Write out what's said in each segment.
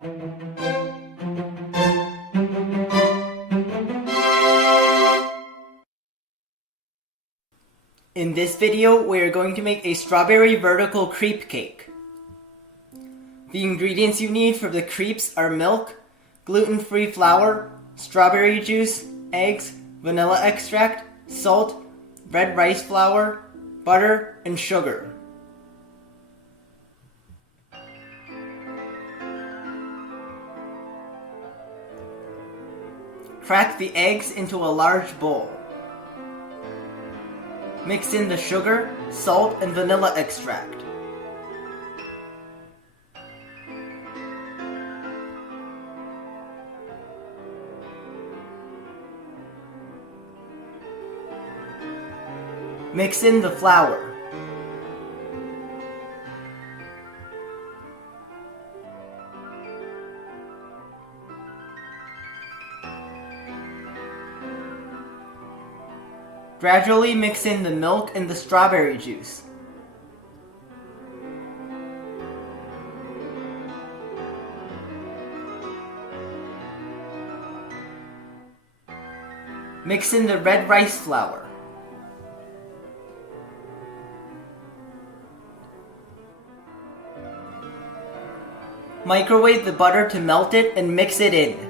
In this video, we are going to make a strawberry vertical crepe cake. The ingredients you need for the crepes are milk, gluten-free flour, strawberry juice, eggs, vanilla extract, salt, red rice flour, butter, and sugar. Crack the eggs into a large bowl. Mix in the sugar, salt, and vanilla extract. Mix in the flour. Gradually mix in the milk and the strawberry juice. Mix in the red rice flour. Microwave the butter to melt it and mix it in.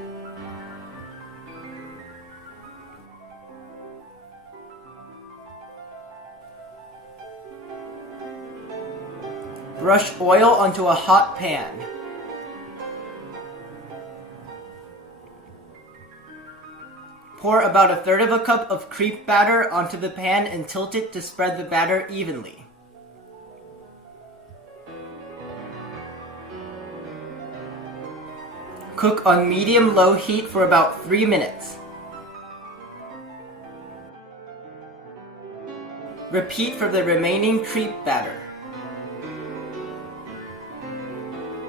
Brush oil onto a hot pan. Pour about 1/3 cup of crepe batter onto the pan and tilt it to spread the batter evenly. Cook on medium-low heat for about 3 minutes. Repeat for the remaining crepe batter.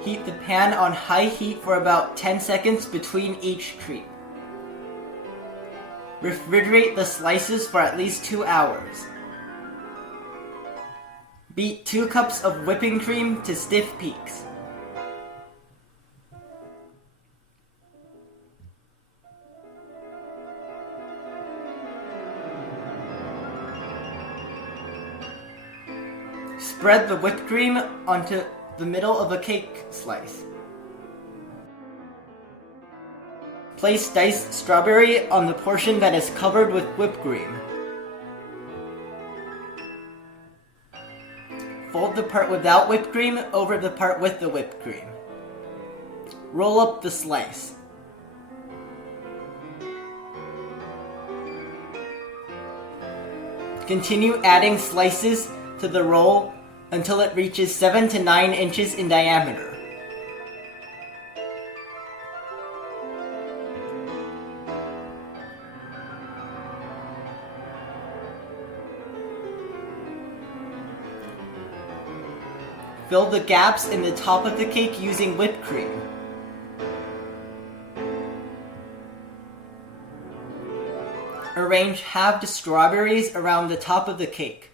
Heat the pan on high heat for about 10 seconds between each crepe. Refrigerate the slices for at least 2 hours. Beat 2 cups of whipping cream to stiff peaks. Spread the whipped cream onto the middle of a cake slice. Place diced strawberry on the portion that is covered with whipped cream. Fold the part without whipped cream over the part with the whipped cream. Roll up the slice. Continue adding slices to the roll until it reaches 7 to 9 inches in diameter. Fill the gaps in the top of the cake using whipped cream. Arrange halved strawberries around the top of the cake.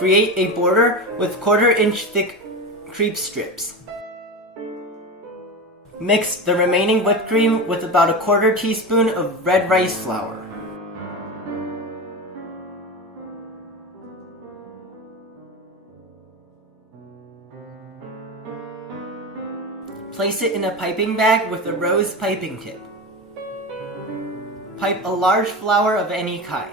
Create a border with 1/4 inch thick crepe strips. Mix the remaining whipped cream with about 1/4 teaspoon of red rice flour. Place it in a piping bag with a rose piping tip. Pipe a large flower of any kind.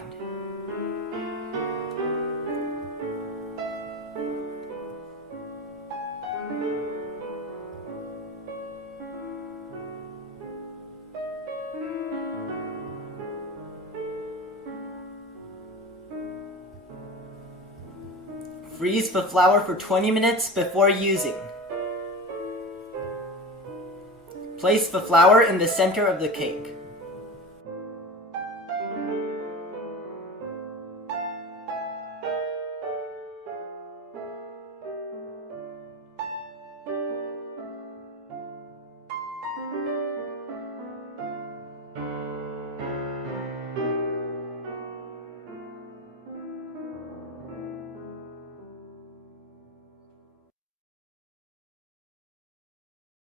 Freeze the flour for 20 minutes before using. Place the flour in the center of the cake.